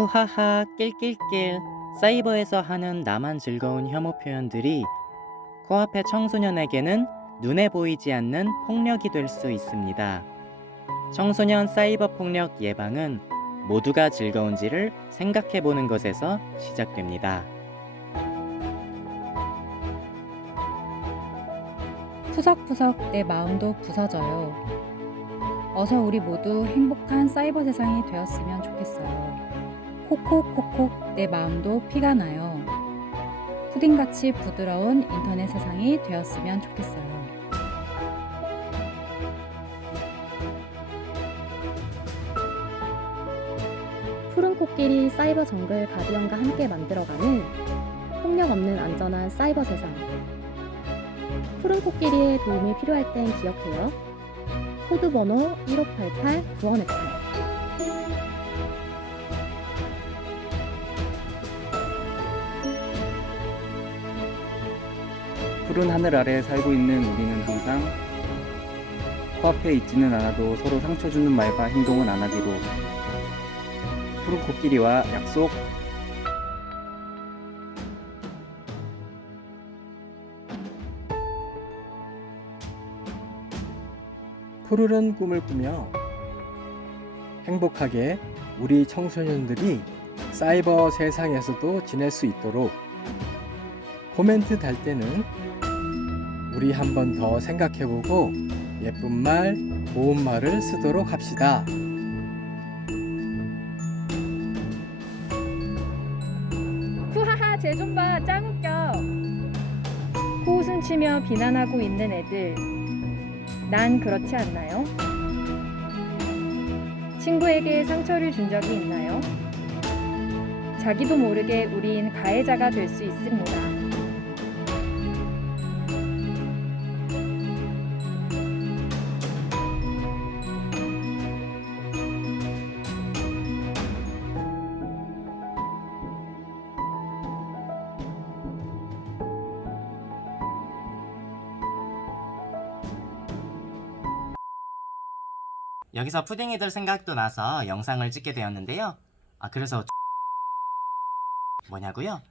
후하하 낄낄낄 사이버에서 하는 나만 즐거운 혐오 표현들이 코앞의 청소년에게는 눈에 보이지 않는 폭력이 될 수 있습니다. 청소년 사이버 폭력 예방은 모두가 즐거운지를 생각해 보는 것에서 시작됩니다. 푸석푸석 내 마음도 부서져요. 어서 우리 모두 행복한 사이버 세상이 되었으면 좋겠어요. 콕콕콕콕 내 마음도 피가 나요. 푸딩같이 부드러운 인터넷 세상이 되었으면 좋겠어요. 푸른 코끼리 사이버 정글 가디언과 함께 만들어가는 폭력 없는 안전한 사이버 세상. 푸른 코끼리의 도움이 필요할 땐 기억해요. 코드 번호 1588-9128. 푸른 하늘 아래 살고 있는 우리는 항상 코앞에 있지는 않아도 서로 상처 주는 말과 행동은 안 하기로. 푸른 코끼리와 약속. 푸르른 꿈을 꾸며 행복하게 우리 청소년들이 사이버 세상에서도 지낼 수 있도록 코멘트 달 때는 우리 한 번 더 생각해보고 예쁜 말, 고운 말을 쓰도록 합시다. 후하하 쟤 좀 봐 짱 웃겨 코웃음 치며 비난하고 있는 애들 난 그렇지 않나요? 친구에게 상처를 준 적이 있나요? 자기도 모르게 우린 가해자가 될 수 있습니다. 여기서 푸딩이들 생각도 나서 영상을 찍게 되었는데요. 아 그래서 뭐냐고요?